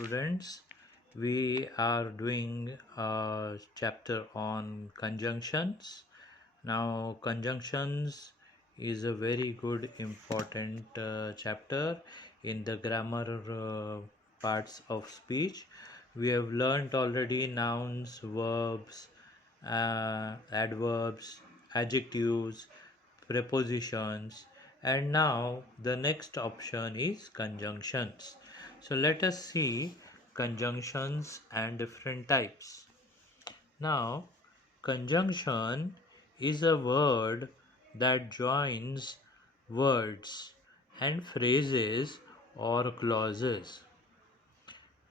students. We are doing a chapter on conjunctions. Now, conjunctions is a very good important chapter in the grammar parts of speech. We have learnt already nouns, verbs, adverbs, adjectives, prepositions, and now the next option is conjunctions. So let us see conjunctions and different types. Now, conjunction is a word that joins words and phrases or clauses.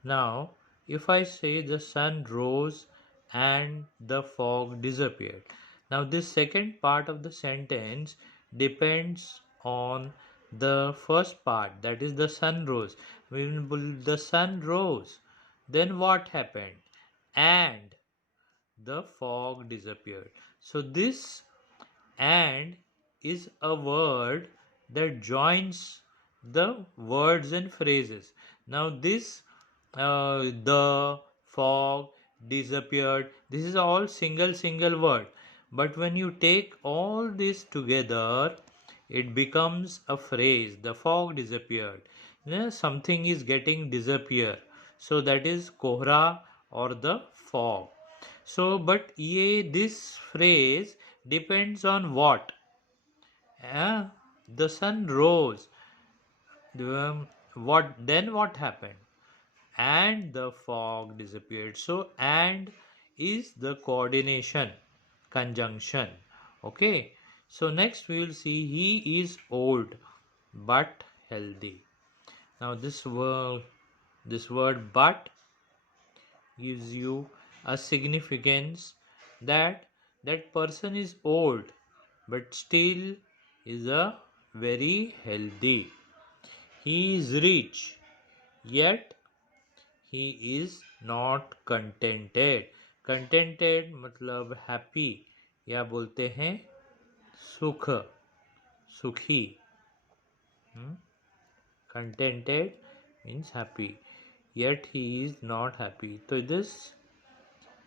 Now, if I say the sun rose and the fog disappeared. Now, this second part of the sentence depends on the first part, that is the sun rose. When the sun rose, then what happened? And the fog disappeared. So, this and is a word that joins the words and phrases. Now this the fog disappeared, this is all single word, but when you take all this together it becomes a phrase. The fog disappeared, something is getting disappear, so that is kohra or the fog. So but this phrase depends on what? The sun rose. What happened? And the fog disappeared. So and is the coordination conjunction. Okay. So next we will see he is old but healthy. Now this word but gives you a significance that that person is old but still is a very healthy. He is rich yet he is not contented. Contented मतलब happy या बोलते हैं सुख, सुखी. Contented means happy, yet he is not happy. So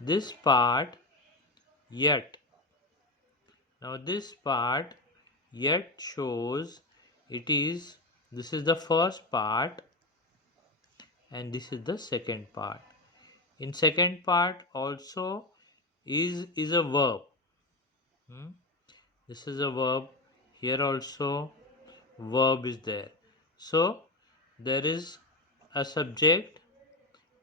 this part yet. Now this part yet shows this is the first part and this is the second part. In second part also is a verb. This is a verb. Here also verb is there. So there is a subject,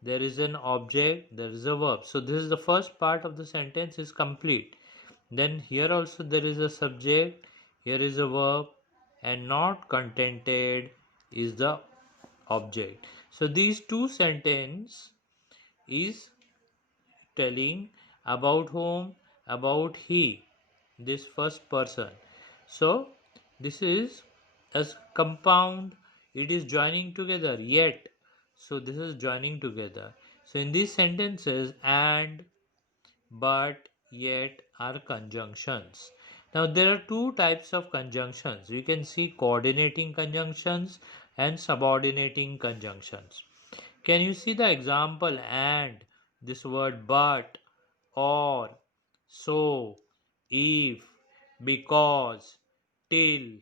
there is an object, there is a verb. So this is the first part of the sentence is complete. Then here also there is a subject, here is a verb, and not contented is the object. So these two sentences is telling about whom? About he, this first person. So this is a compound, it is joining together yet. So this is joining together. So in these sentences and, but, yet are conjunctions. Now there are two types of conjunctions. We can see coordinating conjunctions and subordinating conjunctions. Can you see the example? And, this word but, or, so, if, because, till,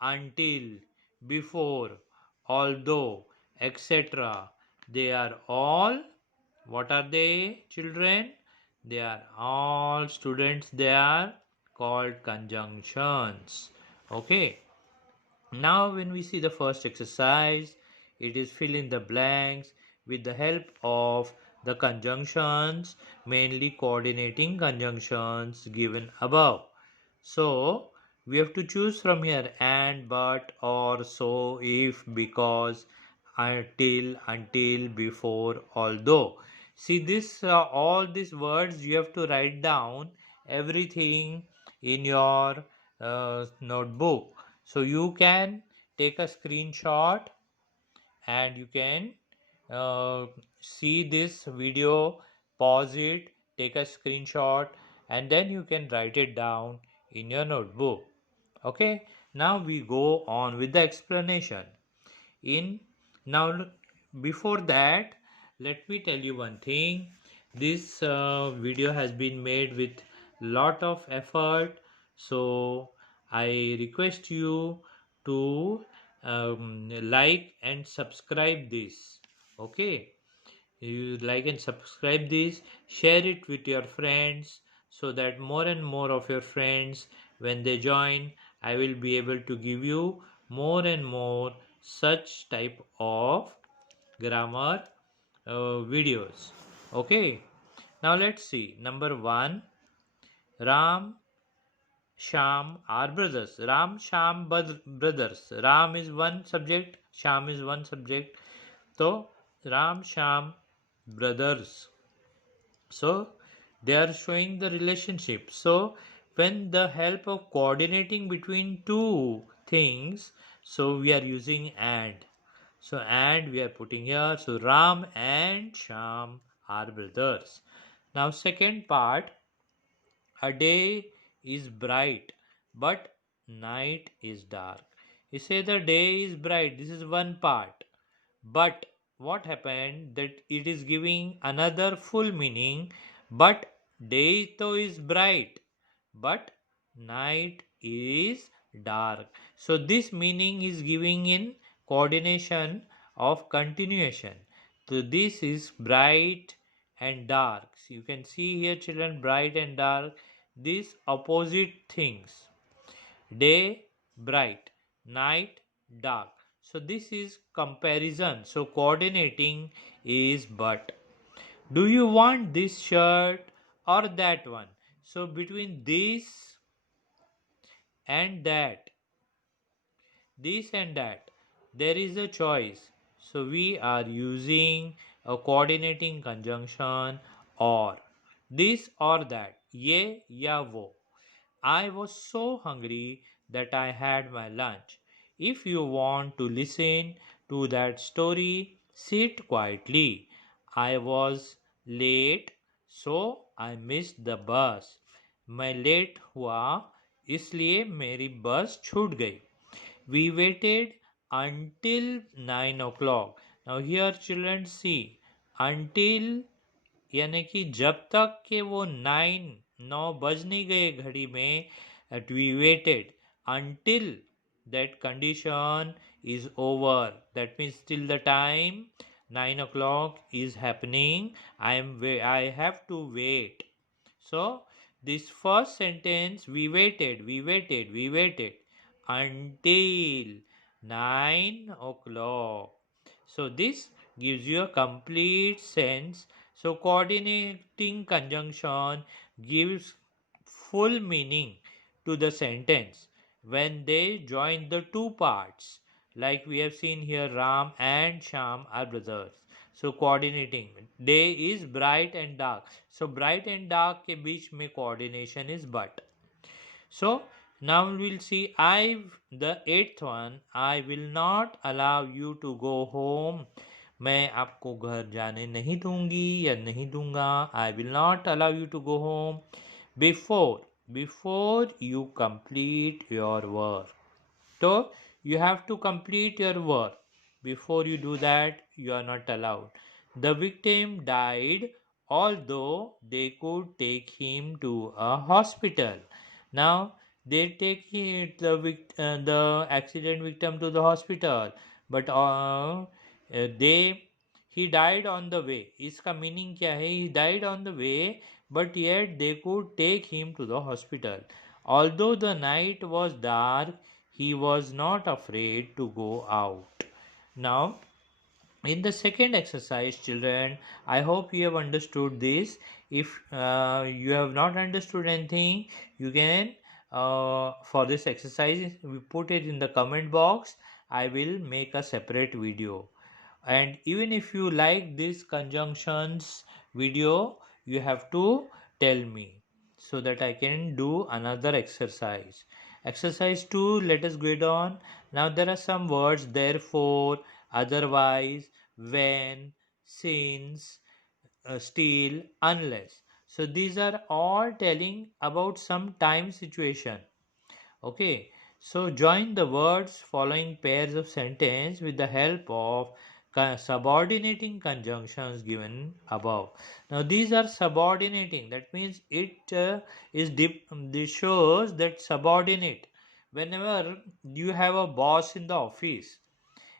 until, before, although, etc. They are all, what are they, children? They are all, students, they are called conjunctions. Okay. Now when we see the first exercise, it is fill in the blanks with the help of the conjunctions, mainly coordinating conjunctions given above. So we have to choose from here and, but, or, so, if, because, until, before, although. See this all these words you have to write down everything in your notebook. So you can take a screenshot and you can see this video, pause it, take a screenshot, and then you can write it down in your notebook. Okay, now we go on with the explanation. Now before that let me tell you one thing. This video has been made with lot of effort, so I request you to like and subscribe this. Okay, you like and subscribe this, share it with your friends, so that more and more of your friends, when they join, I will be able to give you more and more such type of grammar videos. Okay, now let's see. Number one, Ram, Sham are brothers. Ram, Sham brothers. Ram is one subject, Sham is one subject. So Ram, Sham brothers. So they are showing the relationship. So when the help of coordinating between two things, so we are using and. So and we are putting here. So Ram and Sham are brothers. Now second part, a day is bright, but night is dark. You say the day is bright. This is one part. But what happened that it is giving another full meaning. But day though is bright, but night is dark. So this meaning is giving in coordination of continuation. So this is bright and dark. So you can see here children, bright and dark, these opposite things. Day bright, night dark. So this is comparison. So coordinating is but. Do you want this shirt or that one? So between this and that, there is a choice. So we are using a coordinating conjunction or. This or that, ye ya wo. I was so hungry that I had my lunch. If you want to listen to that story, sit quietly. I was late, so I missed the bus. मैं late हुआ इसलिए मेरी बस छूट गई. We waited until 9 o'clock. Now here children see, until यानी कि जब तक के वो 9 बज नहीं गए घड़ी में, we waited until that condition is over. That means till the time 9 o'clock is happening, I have to wait. So this first sentence, we waited until 9 o'clock. So this gives you a complete sense. So coordinating conjunction gives full meaning to the sentence when they join the two parts. Like we have seen here, Ram and Sham are brothers. So coordinating, day is bright and dark. So bright and dark के बीच में coordination is but. So now we'll see the eighth one, I will not allow you to go home. मैं आपको घर जाने नहीं दूंगी या नहीं दूंगा. I will not allow you to go home before you complete your work. So you have to complete your work. Before you do that, you are not allowed. The victim died, although they could take him to a hospital. Now they take the accident victim to the hospital, but he died on the way. इसका meaning क्या है? He died on the way, but yet they could take him to the hospital. Although the night was dark, he was not afraid to go out. Now, in the second exercise, children, I hope you have understood this. If you have not understood anything, you can, for this exercise, we put it in the comment box. I will make a separate video. And even if you like this conjunctions video, you have to tell me so that I can do another exercise. Exercise 2, let us go on. Now there are some words, therefore, otherwise, when, since, still, unless. So these are all telling about some time situation. Okay, so join the words following pairs of sentence with the help of subordinating conjunctions given above. Now these are subordinating. That means it this shows that subordinate. Whenever you have a boss in the office,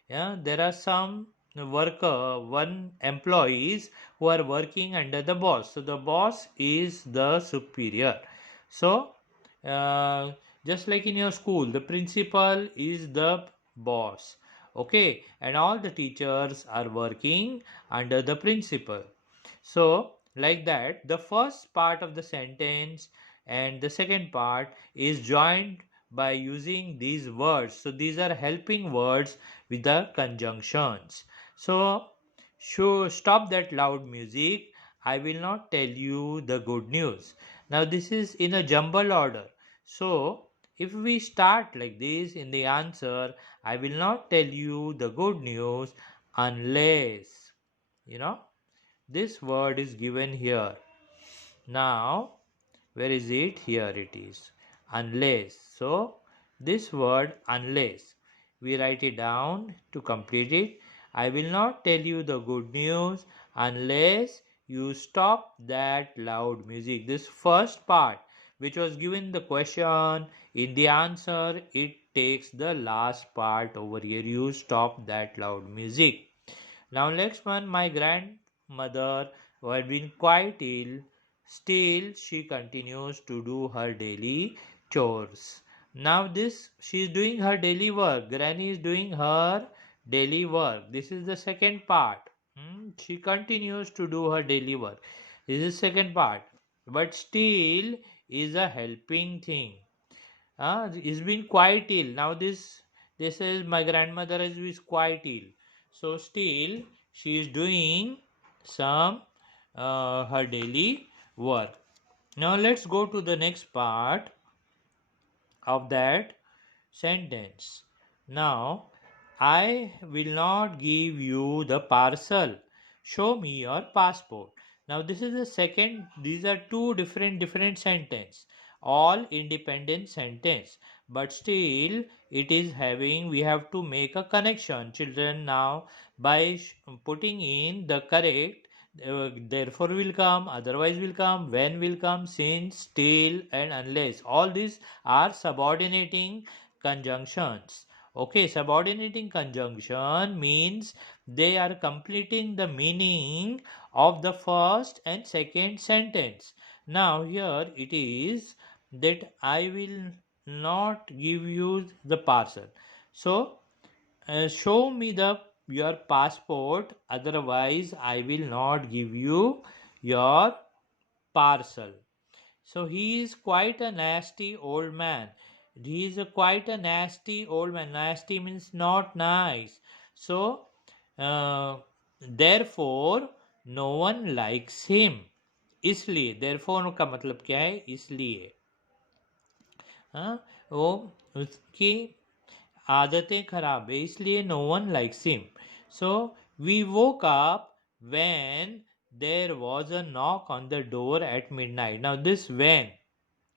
yeah, there are some one employees who are working under the boss. So the boss is the superior. So uh, just like in your school, the principal is the boss. Okay, and all the teachers are working under the principal. So like that, the first part of the sentence and the second part is joined by using these words. So these are helping words with the conjunctions. So stop that loud music. I will not tell you the good news. Now this is in a jumble order. So if we start like this in the answer, I will not tell you the good news unless, you know, this word is given here. Now where is it? Here it is. Unless. So this word unless, we write it down to complete it. I will not tell you the good news unless you stop that loud music. This first part, which was given the question, in the answer it takes the last part over here. You stop that loud music. Now next one, my grandmother who had been quite ill, still she continues to do her daily chores. Now this, she is doing her daily work. Granny is doing her daily work. This is the second part. She continues to do her daily work. This is second part. But still is a helping thing. He's been quite ill. Now this is my grandmother is quite ill. So still she is doing some her daily work. Now let's go to the next part of that sentence. Now I will not give you the parcel. Show me your passport. Now this is the second. These are two different sentence, all independent sentence, but still it is having, we have to make a connection, children. Now by putting in the correct therefore will come, otherwise will come, when will come, since, till, and unless, all these are subordinating conjunctions. Okay, subordinating conjunction means they are completing the meaning of the first and second sentence. Now here it is that I will not give you the parcel. So show me the your passport, otherwise I will not give you your parcel. So he is quite a nasty old man. He is quite a nasty old man. Nasty means not nice. So uh, therefore no one likes him. इसलिए therefore का मतलब क्या है? इसलिए वो उसकी आदतें खराब है, इसलिए no one likes him. So we woke up when there was a knock on the door at midnight. Now this when,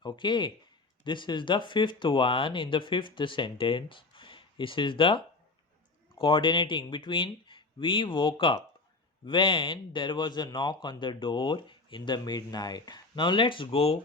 okay, this is the fifth one in the fifth sentence. This is the coordinating between we woke up when there was a knock on the door in the midnight. Now let's go